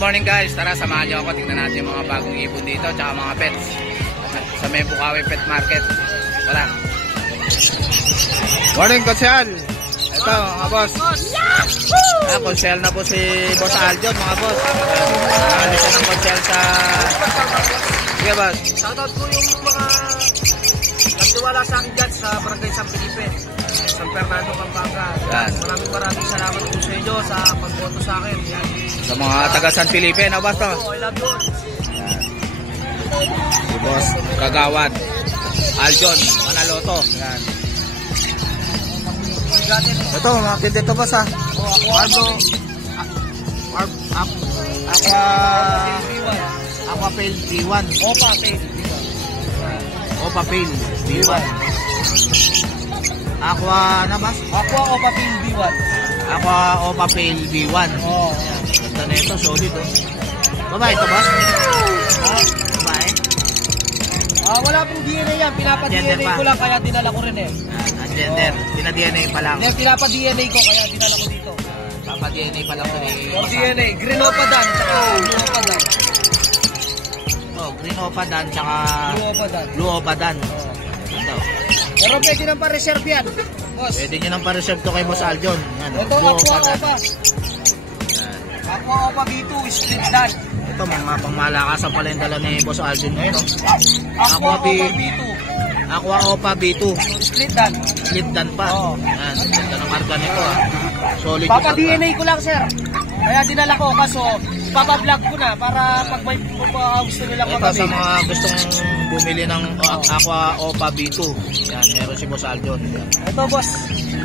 morning guys, tara samahan nyo ako. Tingnan natin yung mga bagong ibon dito tsaka mga pets sa may Bukawi Pet Market. Tara. Morning Konsyal. Ito mga boss. Konsyal na po si Boss Aljon mga boss. Nakali siya ng konsyal sa... Sige boss. Shoutout po yung mga nagtiwala sa akin dyan sa Barangay San Felipe, San Fernando, Pampanga. Maraming salamat po sa inyo sa pagboto sa akin. Yan. Sa mga taga San Felipe na boss to. I love you. Si Boss Kagawad Aljon Manaloto. Yan. Ito mga kid dito boss ha. Aqua Pale B1. Opa Pale B1. Aqua na boss? Aqua Opa Pale B1. Aqua Opa Pale B1. Oh. Ganda na ito, solid oh. Babae ito boss? Babae? Wala pong DNA yan. Pinapa-DNA ko lang kaya dinala ko rin eh. Gender. Pina-DNA pa lang. Pinapa-DNA ko kaya dinala ko dito. Papa-DNA pa lang ito eh. Yung DNA. Green Opadan tsaka Blue Opadan. Oh, Green Opadan tsaka Blue Opadan. Ito. Pero pwede nang pa-reserve yan. Boss. Pwede nyo nang pa-reserve to kay Boss Aljon. Ito Aqua Opa. Aqua Opa B2 split dan. Ito mga pangmalakasan pala yung dala ni Boss Aljon ngayon oh. Aqua Opa B2. Aqua Opa B2. Split dan. Split dan pa. Yan. Ganda ng marga nito ah. Solid yung Papa-DNA ko lang sir. Kaya dinala ko kaso papa-vlog ko na para pag may gusto nilang ito sa mga gustong bumili ng Aqua Opa B2. Yan, meron si Boss Aljon. Ito boss,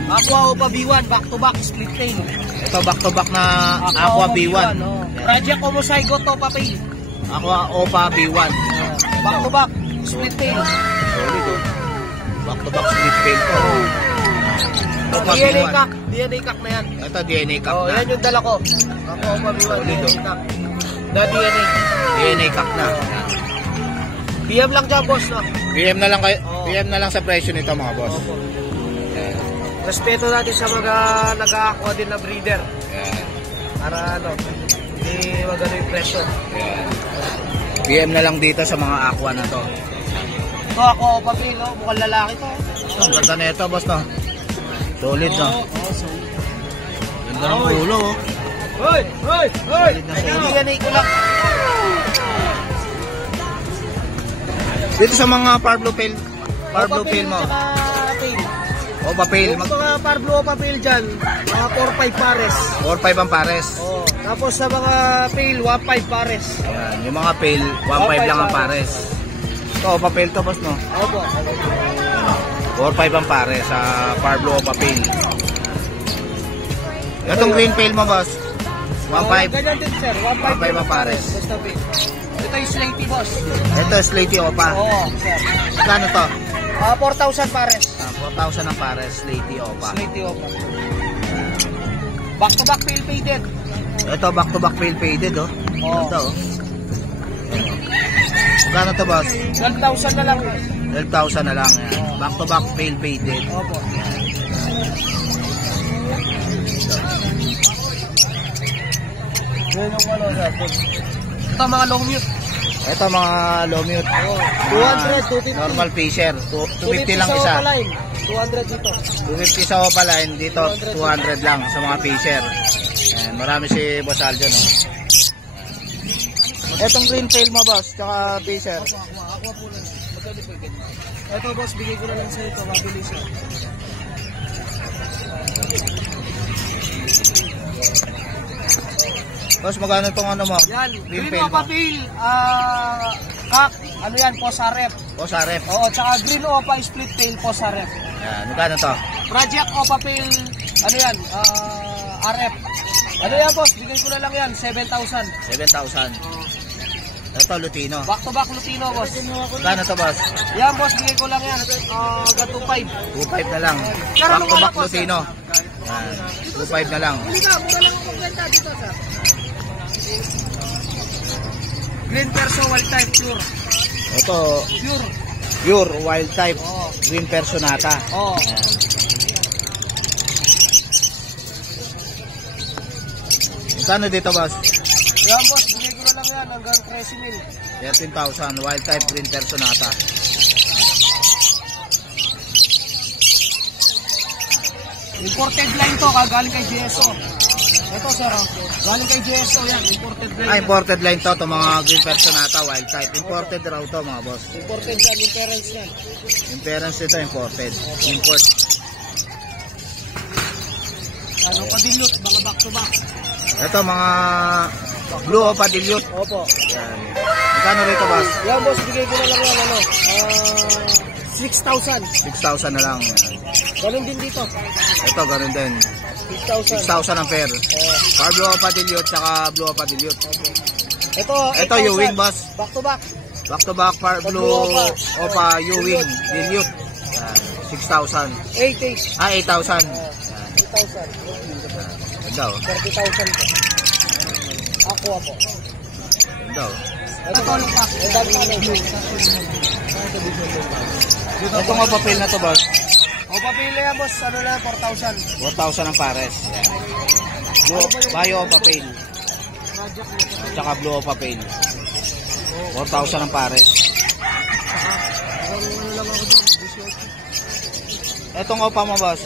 Aqua Opa B1 back to back split tail. Ito back to back na Aqua B1. Project Homozygote Opa Pale. Aqua Opa B1. Back to back split tail. Solid oh. Back to back split tail to. DNA cock, DNA cock na yan. Ito DNA cock na. Yan yung dala ko. Aqua Opa B1 DNA cock. Na DNA cock na. PM lang dyan boss no? PM na lang kayo, PM na lang sa presyo nito mga boss. Respeto natin sa mga nag-aqua din na breeder. Para ano, hindi magano yung presyo. PM na lang dito sa mga aqua na to. Ito Aqua Opa Pale no? Mukhang lalaki to. Ang ganda na ito boss no. Solid no. Ganda ng ulo oh. Hoy! DNA ko lang. Dito sa mga Parblo Pale mo. Opa Pale. Mga Parblo Opa Pale dyan, mga 4-5 pares. 4-5 ang pares. Tapos sa mga Pale, 1-5 pares. Ayan, yung mga Pale, 1-5 lang ang pares. Ito, Opa Pale to boss no? Opo. 4-5 ang pares sa Parblo Opa Pale. Itong Green Pale mo boss? 1-5. Ganyan din sir, 1-5 ang pares. Basta Pale. Ito yung Slaty boss. Ito, Slaty Opa. Oo, sir. Kano to? 4,000 pares. 4,000 ang pares, Slaty Opa. Slaty Opa. Back to back pale faded. Ito, back to back pale faded oh. Ito oh. Kano to boss? 12,000 na lang. 12,000 na lang. Yan. Back to back pale faded. Opo. Yan yung ano sir. Ito mga long mute. Ito mga low mute. 200, 250. Normal Fisher. 250 lang isa. 200 dito. 250 sa Opaline. Dito 200 lang sa mga Fisher. Ayan, marami si Boss Aljon oh. Etong Green Tail mo boss, tsaka Fisher. Aqua po lang. Ito boss, bigay ko na lang sa ito. Mabilis yan. Boss, magkano itong ano mo? Yan, Green Green Tail Opa mo? Pale, Kak, ano yan, Posaref. Posaref. Oo, tsaka Green Opa Split Tail Posaref. Yan, magkano to? Project Opa Pale, ano yan, RF. Ano yan boss, bigay ko na lang yan, 7,000. 7,000. Ito, Lutino. Back to back Lutino boss. Magkano to boss? Yan boss, bigay ko lang yan, hanggang 2,500. 2,500 na lang. Back to back Lutino. Yan, 2,500 na lang. Hindi na, mura lang ang magbenta dito sa Green Perso Wild Type Pure. Ito, pure wild type. Green Personata. Oo. Saan dito boss? Yan boss, hanggang 13,000. 13,000. Wild type green personata. Imported line to, kagaling kay GSO. Ito sir, oh. Galing kay GSO yan, imported line. Imported line to, itong mga green personata, wild type. Imported raw to mga boss. Imported yan, yung parents yan. Yung parents nito imported. Import. Ano pa dilute, mga back to back. Ito mga blue o dilute. Opo. Yan. Magkano rito boss? Yan boss, bigay ko na lang yan, 6,000. 6,000 na lang. Ganun din dito. Ito ganun din. 6,000. 6,000 ang pair. Par blue o dilute tsaka blue o dilute. Ito, Ito 8,000. Ewing boss. Back to back. Back to back par blue opa Ewing dilute. Yan. 6,000. 8,000. 8,000. 8,000. Ganda oh. 30,000 po. Aqua po. Ganda oh. Ito tulong pa. Ang dami pa na. Ito nga papel na to boss. O papili yan boss, ano na 4,000. 4,000 ang pares. Yan. Blue, bio o papel. Tsaka blue o papel. 4,000 ang pares. Ano lang ako doon, 18. Etong opa mo boss.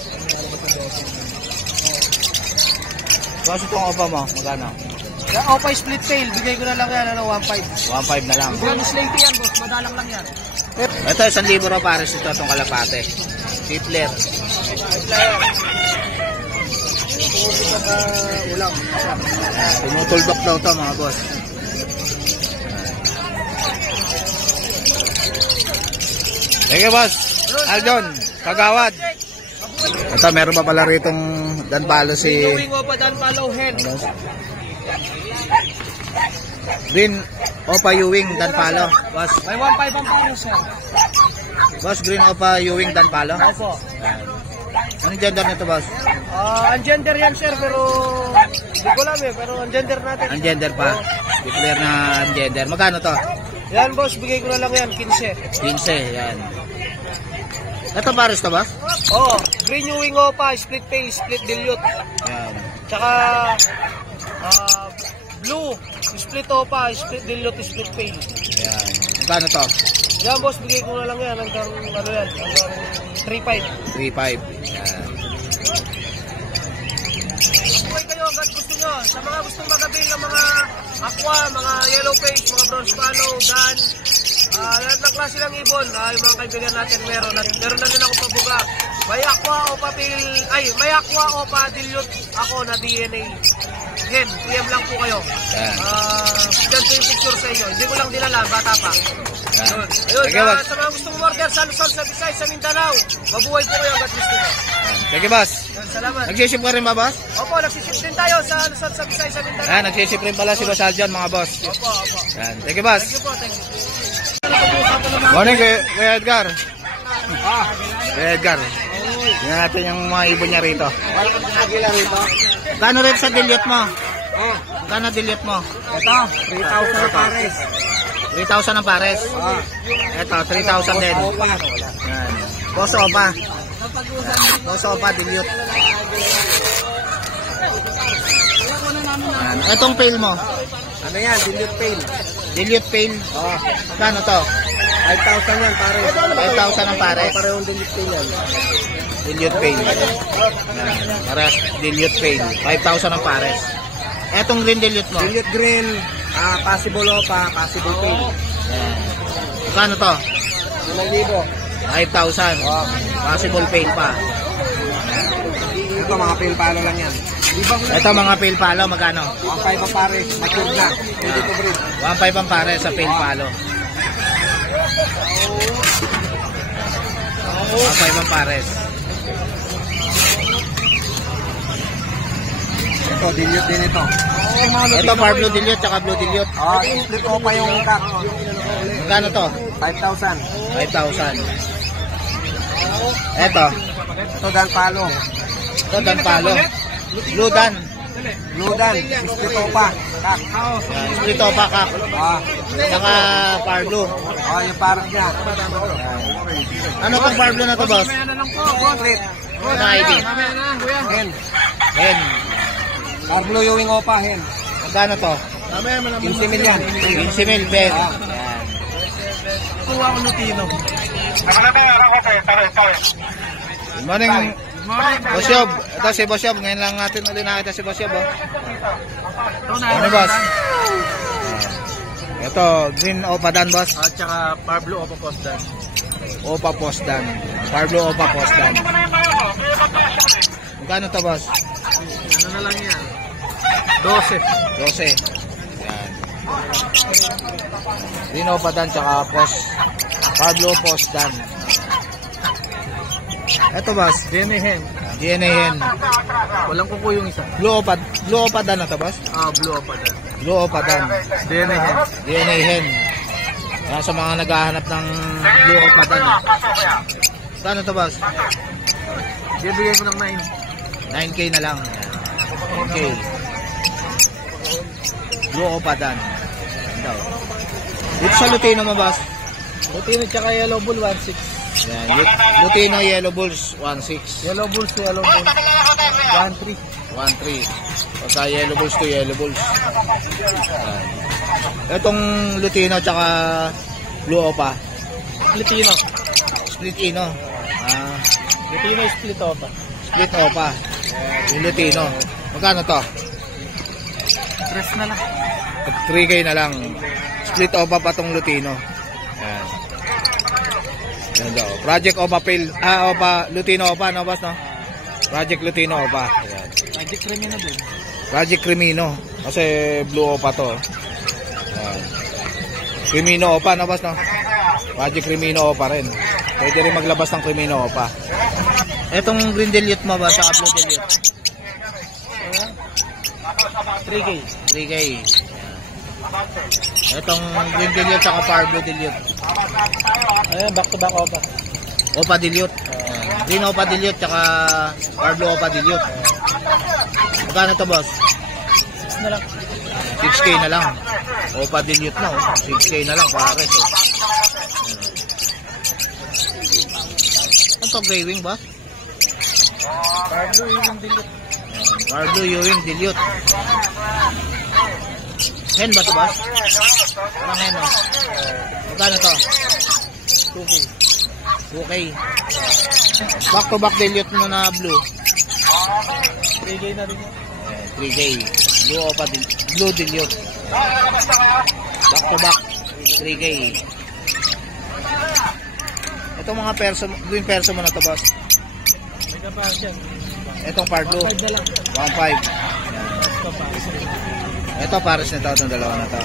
Boss, itong opa mo, magkano? Yung Opa split tail, bigay ko na lang yan, 1,500. 1,500 na lang. Yan, slaty yan boss, madalang lang yan. Ito, 1,000 raw pares ito, itong kalapate. Hitler. Ulam. Tumutulbak daw to mga boss. Thank you boss. Aljon, Kagawad. Ito, meron pa pala ritong danpalo si... Ewing Opa danpalo hen. Green Opa Ewing danpalo. Boss, May 1,500 ang pang sir. boss Green Opa Ewing danpalo. Opo. Anong gender nito boss? Ang gender yan sir, pero hindi ko alam pero ang gender natin. Ang gender pa. Declare na ang gender. Magkano to? Yan boss, bigay ko na lang yan, 15. 15, yan. Ito pares to ba? Oh, green Ewing Opa, split tail, split dilute. Yan. Tsaka blue, split Opa, split dilute, split tail. Yan. Magkano to? Yan boss, bigay ko na lang yan hanggang ano yan, hanggang 3,500. 3,500. Yan. Buhay kayo, hanggat gusto nyo. Sa mga gustong magabil ng mga aqua, mga yellow face, mga bronze palo, gun, lahat ng klase ng ibon, yung mga kaibigan natin meron na din ako pabuga. May aqua o papil, may aqua o dilute ako na DNA. Hen, PM lang po kayo. Yan. Dyan po yung picture sa inyo. Hindi ko lang dinala, bata pa. Yan. Ayun, Thank you, boss. sa mga gustong order sa Luzon, sa Visayas, sa Mindanao, mabuhay po kayo hanggat gusto nyo. Thank you, boss. Yun, salamat. Nagsiship ka rin ba, boss? Opo, nagsisip din tayo sa Luzon, sa Visayas, sa Mindanao. Yan, nagsiship rin pala si Boss Aljon, mga boss. Opo, opo. Yan. Thank you, boss. Thank you po, thank you. Morning, Kuya Edgar. Kuya Edgar. Yan natin yung mga ibon niya rito. Wala kang agila rito. Kano rin sa dilute mo? Kano dilute mo? Ito, 3,000 na pares. 3,000 ang pares. Ito, 3,000 din. Yan. Boss Opa. Boss Opa, dilute. Yan. Itong pail mo. Ano yan, dilute pail. Dilute pail. Kano to? 5,000 yan pares. 5,000 ang pares. Parehong dilute pail yan. Dilute pail. Yan. Pares, dilute pail. 5,000 ang pares. Etong green dilute mo. Dilute green, possible Opa, possible pail. Yan. Kano to? 1,000. 5,000. Possible pail pa. Ito mga pail palo lang yan. Ito mga pail palo, magkano? 1,500 ang pares, mature na. Pwede to breed. 1,500 ang pare sa pail palo. 1,500 ang pares. Ito, dilute din ito. Ito par blue dilute tsaka blue dilute. Split Opa yung cut. Magkano to? 5,000. 5,000. Ito. Ito dan palo. Ito dan palo. Blue dan. Blue dan, split Opa. Cut. Yan. Split opa ka. Tsaka par blue. Yung pares niya. Ano tong par blue na to, boss? Split. Ano ID? Hen. Hen. Par blue Ewing Opa, hen. Magkano to? 15 mil yan. 15 mil din. Yan. Kuha ko Lutino. Good morning, Boss Yob. Ito si Boss Yob. Ngayon lang natin ulit nakita si Boss Yob. Ano, boss? Ito, green Opa Dan, boss. At saka Pablo Opa Posdan. Opa Posdan. Pablo Opa Posdan. Magkano to, boss? Ano na lang yan? 12. 12. Yan. Green Opa Dan, tsaka Pablo Posdan. Ito, boss. DNA hen. DNA hen. Walang kuko yung isa. Blue Opa Dan na to, boss? Blue Opa Dan. Blue Opa Dan. DNA hen. DNA hen. Yan sa mga naghahanap ng Blue Opa Dan. Kano to, boss? Bibigay mo ng 9K na lang. 9K. Blue Opa Dan. Ito. Dito sa Lutino mo, boss? 9. Lutino tsaka Yellow Bull 1.6. Yan. Lutino Yellow Bulls 1.6. Yellow Bull 1.3. 1.3. O sa Yellow Bulls to Yellow Bulls. Yan. Itong Lutino tsaka Blue Opa. Lutino. Split Ino. Lutino split Opa. Split Opa. Yung Lutino. Magkano to? Press na lang. 3K na lang. Split Opa pa tong Lutino. Yan. Yan daw. Project Opa Lutino Opa, no, boss, no? Project Lutino Opa. Yan. Magic Crimino din. Project Crimino. Kasi Blue Opa to. Yan. Crimino Opa, no, boss, no? Project Crimino Opa rin. Pwede rin maglabas ng Crimino Opa. Etong Green Dilute mo ba sa Blue Dilute? 3K. 3K. Etong Green Dilute saka Pablo Dilute. Ayan, back to back Opa. Opa Dilute. Green Opa Dilute saka Pablo Opa Dilute. Magkano to, boss? 6 na lang. 6K na lang. Opa Dilute na, 6K na lang pares. Ano to, gray wing, boss? Pablo yung Dilute. Pablo Ewing Dilute. Hen ba to, boss? Parang hen, no? Magkano to? 2K. 2K. Back to back Dilute mo na blue. 3K na rin yan. 3K. Blue Dilute. Back to back 3K. Itong mga green perso mo na to, boss. May kapahan dyan. Itong Pablo 5 na lang. 1.5. Ito pa. Ito pares nito, itong dalawa na to.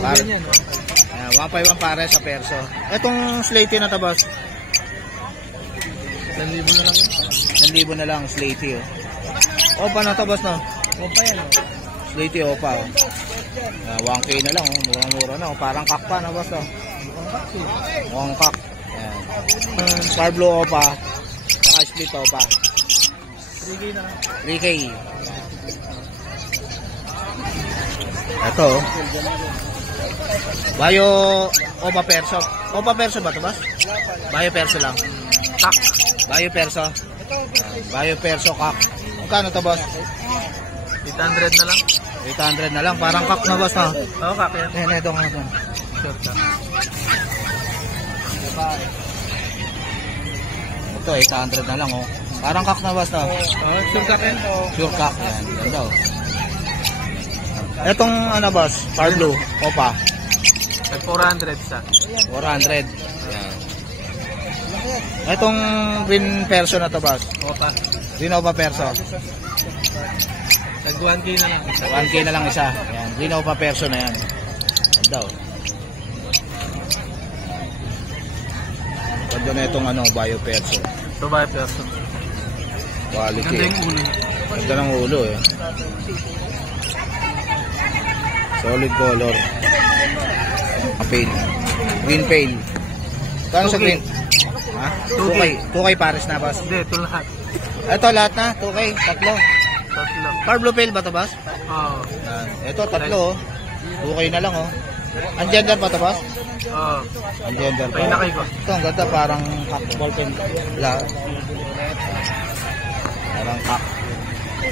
Ruben yan. 1.5 ang pares sa perso. Itong Slaty na to, boss. 1,000 na lang yan. 1,000 na lang Slaty, oh. Opa na to, boss, no? Opa yan. Slaty Opa, oh. 1K na lang, oh. Mura-mura na, oh. Parang kak pa na, boss, oh. Mukhang kak. Pablo Opa saka Split Opa. 3K na lang. 3K. Ito, oh. Bayo Opa Perso. Opa Perso ba ito, boss? Bayo Perso lang. Kak. Bayo Perso. Bayo Perso kak. Magkano to, boss? 800 na lang. 800 na lang. Parang kak na, boss, no? Oo, kak yan. Ito nga ito. Short ka. Ito, 800 na lang, oh. Parang kak na, boss, no? Sure kak yan. Sure kak. Yan. Ganda, oh. Etong, ano, boss? Pablo Opa. At 400 sa. 400. Yan. Etong green perso na to, boss. Opa. Green Opa perso. Tag 1K na lang. 1K na lang isa. Yan. Green Opa perso na yan. Ganda, oh. Ganda na itong, ano, Bayo perso. Ito ba yung person? Quality. Ganda yung ulo. Ganda ng ulo, eh. Solid color. Pale. Green pale. Kano sa 2K. green? Ha? 2K. 2K pares na, boss. Hindi, ito lahat. Ito lahat na. 2K. Tatlo. Tatlo. Pablo pale ba ito, boss? Oo. Ito, tatlo, oh. 2K na lang, oh. Ang gender pa ito, boss? Oo. Ang gender pa. Pinakay ko. Ito, ang ganda. Parang kak. Ballpen. Parang kak.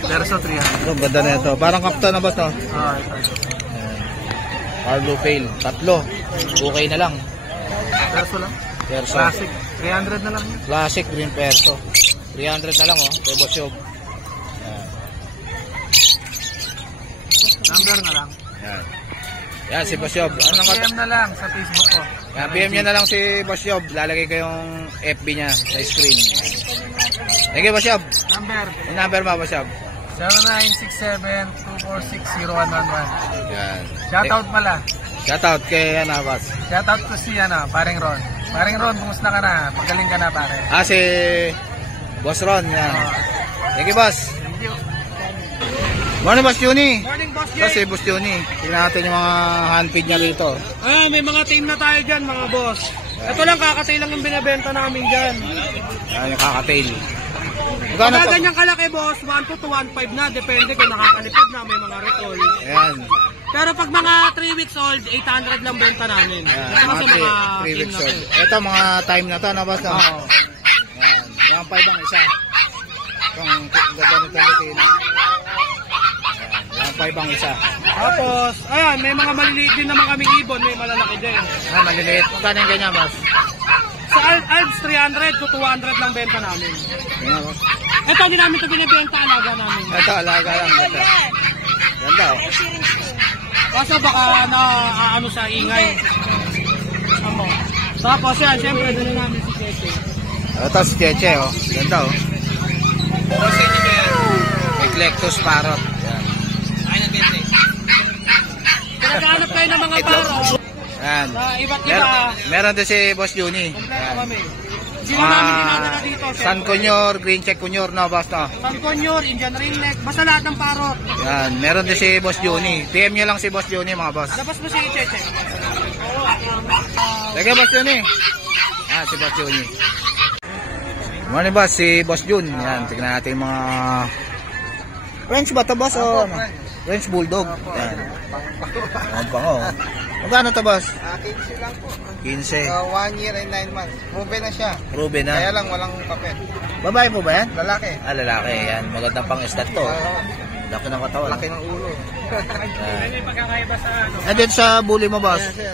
Perso 300. Ito, ganda na ito. Parang kapta na ba ito? Ito. Carlo Pale. 3. Okay na lang. Perso lang. Perso. Classic. 300 na lang yun. Classic green perso. 300 na lang oh. Kay Boss Yob. Number na lang. Yan. Yan si Boss Yob. Ano nang PM na lang sa Facebook ko. yan, PM niya na lang si Boss Yob. Lalagay ko yung FB niya sa screen. Thank you, Boss Yob. Number Yung number mo, Boss Yob. 0967-246-0111. Yan. Shoutout pala. Shoutout kay ano, Boss. Shoutout ko si Paring Ron. Paring Ron, kumusta ka na? Pagaling ka na, pare. Si Boss Ron. Yan. Thank you, Boss. Thank you. Morning, Boss Juni. Morning, Boss Ito si Boss Juni. Tingnan natin yung mga handfeed niya rito. May mga team na tayo dyan, mga boss. Ito lang, kakatay lang yung binabenta namin dyan. Yan, yung kakatail. Magkano Pagka to? ganyang kalaki, boss, 1 to 1.5 na. Depende kung nakakalipad na, may mga recall. Ayan. Pero pag mga 3 weeks old, 800 lang benta namin. Ayan. Ito kasi mga 3 team weeks na old. to. Ito, mga time na to, no, Boss? No? Oo. Ayan. 1.5 ang isa. Itong ganda nito Tina. Ayan. 1.5 ang isa. Tapos, ayan, may mga maliliit din naman kaming ibon, may malalaki din. Ayan, maliliit. Magkano yung ganyan, Boss? Sa Alps, 300 to 200 lang benta namin. Ayan, Boss. Ito, hindi namin ito binibenta, alaga namin. Ito, alaga lang. Ito. Ganda, oh. Kaso baka ano sa ingay. Amo. Tapos yan, syempre, dali namin si Cheche. Ito si Cheche, oh. Ganda, oh. Eclectus Parrot. Ayan. Naghahanap kayo ng mga paro. Ayan. Sa iba't iba. Meron din si Boss Juni. Kompleto kami. Sino namin dinadala dito? San Conyor, Green Check Conyor, no, Boss, no? San Conyor, Indian Ringneck, basta lahat ng parot. Yan, meron din si Boss Juni. PM nyo lang si Boss Juni, mga boss. Labas mo si Cheche. Sige, Boss Juni. Si Boss Juni. Morning, boss. Si Boss Jun. Yan, tignan natin yung mga French ba ito, boss? O ano? French Bulldog. Yan. Ang pango. Magkano ito, boss? 15 lang po. 15. 1 year and 9 months. Proven na siya. Ruben Kaya na. lang walang papel. Babae po ba yan? Lalaki. Lalaki. Yan, magandang pang isdat to. Laki ng katawan. Laki ng ulo. May pagkakaiba sa ano. Dito sa bully mo, boss? Kaya sir,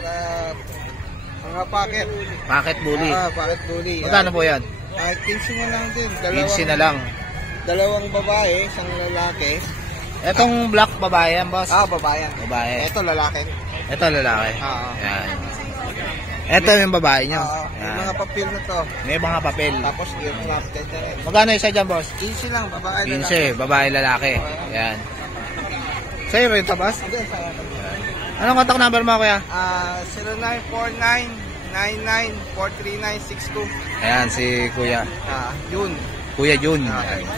mga packet. Packet bully. Packet bully. Magkano po yan? 15 mo lang din. 15 na lang. Dalawang babae, isang lalaki. Etong black babae yan, boss? Babae. Babae. Ito lalaki. Ito lalaki. Oo. Yan. Ito yung babae niyo. May Yan. mga papel na to. May mga papel. Tapos ear trap din. Magkano isa dyan, boss? 15 lang, babae. 15, babae lalaki. Yan. Sa'yo rin ito, boss? Lalaki. Anong contact number mo, kuya? 0949-99-43962. Ayan, si Kuya. Yun. Kuya Jun.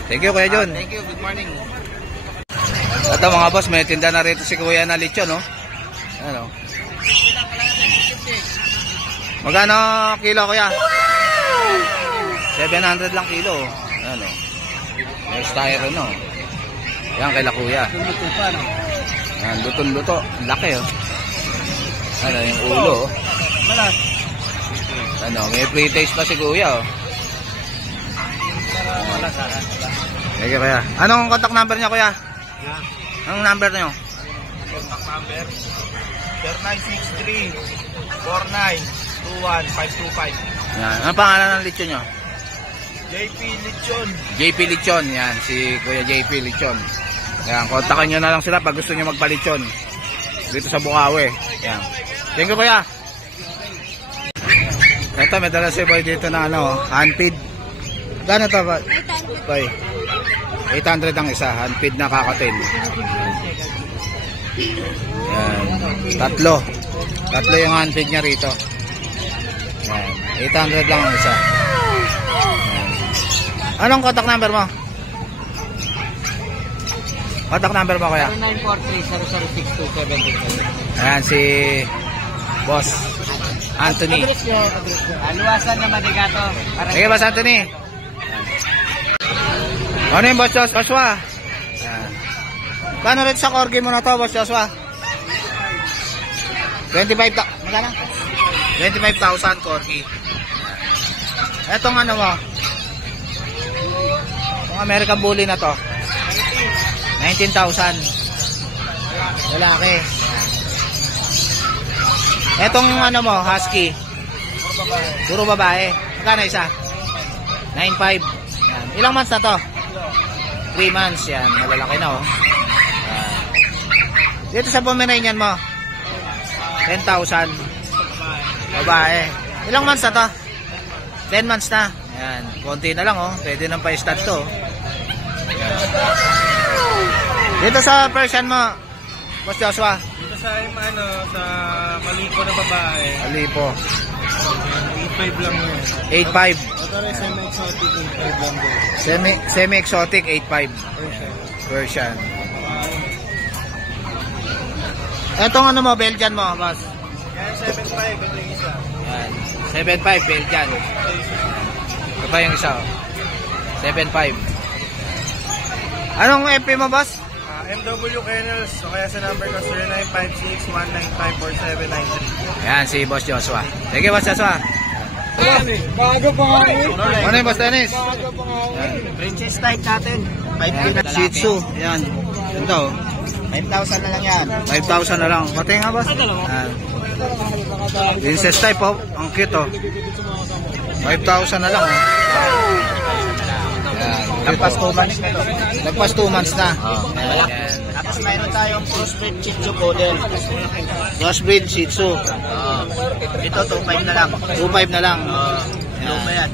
Thank you, Kuya Jun. Thank you. Good morning. Ito mga boss, may tinda na rito si Kuya na lechon, no? Ano? Magkano kilo, Kuya? 700 lang kilo. Ano? May styro, no? Yan, kay la Kuya. Yan, luto-luto. Laki, oh. Ano, yung ulo, oh. Ano, may pre-taste pa si Kuya, oh. Sige, Kuya. Anong contact number niya, Kuya? Anong number niyo? Contact number 0963-4921-525. Yan. Anong pangalan ng lechon niyo? JP Lechon. JP Lechon. Yan, si Kuya JP Lechon. Yan, kontakin nyo na lang sila pag gusto nyo magpalechon. Dito sa Bukawi. Yan. Thank you, Kuya. Ito, may dala si Boy dito na ano, handfeed. Gano'n to, Boy? 800 ang isa, handfeed na kakatin. Yan. Tatlo yung handfeed niya rito. Yan. 800 lang ang isa. Yan. Anong contact number mo? Contact number mo, Kuya? 0943-00627. Ayan, si Boss Anthony. Aluwasan na Madigato. Sige, Boss Anthony. Ano yung Boss Joshua? Ayan. Kano rin sa corgi mo na to, Boss Joshua? 25,000. Magkano? 25,000 corgi. Etong ano mo? Itong American Bully na to. 19,000. Lalaki. Etong ano mo, husky. Puro babae. Magkano isa? 9,500. Yan. Ilang months na to? 3 months. Yan, malalaki na oh. Dito sa Pomeranian mo, 10,000. Babae. Ilang months na to? 10 months na. Yan, konti na lang oh. Pwede nang pa-stud to. Yan. Dito sa Persian mo, Boss Joshua. Dito sa sa Malipo na babae. Alipo. 8.5 lang yun. 8,500. Ito rin semi-exotic 8.5 lang din. Semi-exotic 8,500. Persian. Etong ano mo, Belgian mo, boss? Yan, 7.5. Ito yung isa. Yan. 7,500 Belgian. Ito pa yung isa. 7,500. Anong FP mo, boss? MW Kennels. O kaya sa number ko 0956-195-4793. Yan, si Boss Joshua. Sige, Boss Joshua. Bago pa nga eh. Ano yung Boss Dennis? Bago pa nga eh. Princess type natin. 5K na Shih Tzu. Yan. Ito. 5,000 na lang yan. 5,000 na lang. Pati nga, boss. Yan. Princess type, oh. Ang cute, oh. 5,000 na lang, oh. Yan. Lampas 2 months na to. Lagpas 2 months na. Yan. Tapos mayroon tayong crossbreed Shih Tzu Poodle. Crossbreed Shih Tzu. Ito 2.5 na lang. 2,500 na lang. Ano ba yan?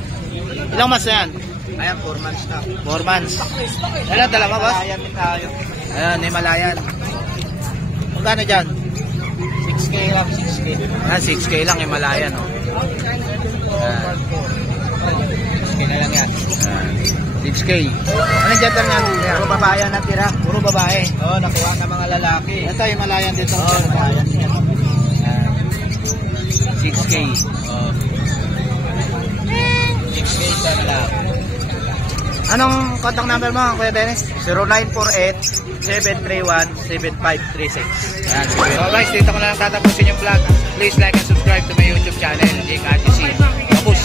Ilang months na yan? Ayan, 4 months na. 4 months. Ilan dala mo, boss? Ayan din tayo. Ayan, Himalayan. Magkano dyan? 6K lang, 6K. Ayan, 6K lang Himalayan, oh. Ayan. 6K na lang yan. 6K. Anong gender nga? Puro babae ang natira. Puro babae. Oo, nakuha ng mga lalaki. Ito, Himalayan dito. Oo, Himalayan yan. 6K. 6K na lang. Anong contact number mo, Kuya Dennis? 0948-731-7536. Ayan. So guys, dito ko na lang tatapusin yung vlog. Please like and subscribe to my YouTube channel, Jake Adjussi. Tapos.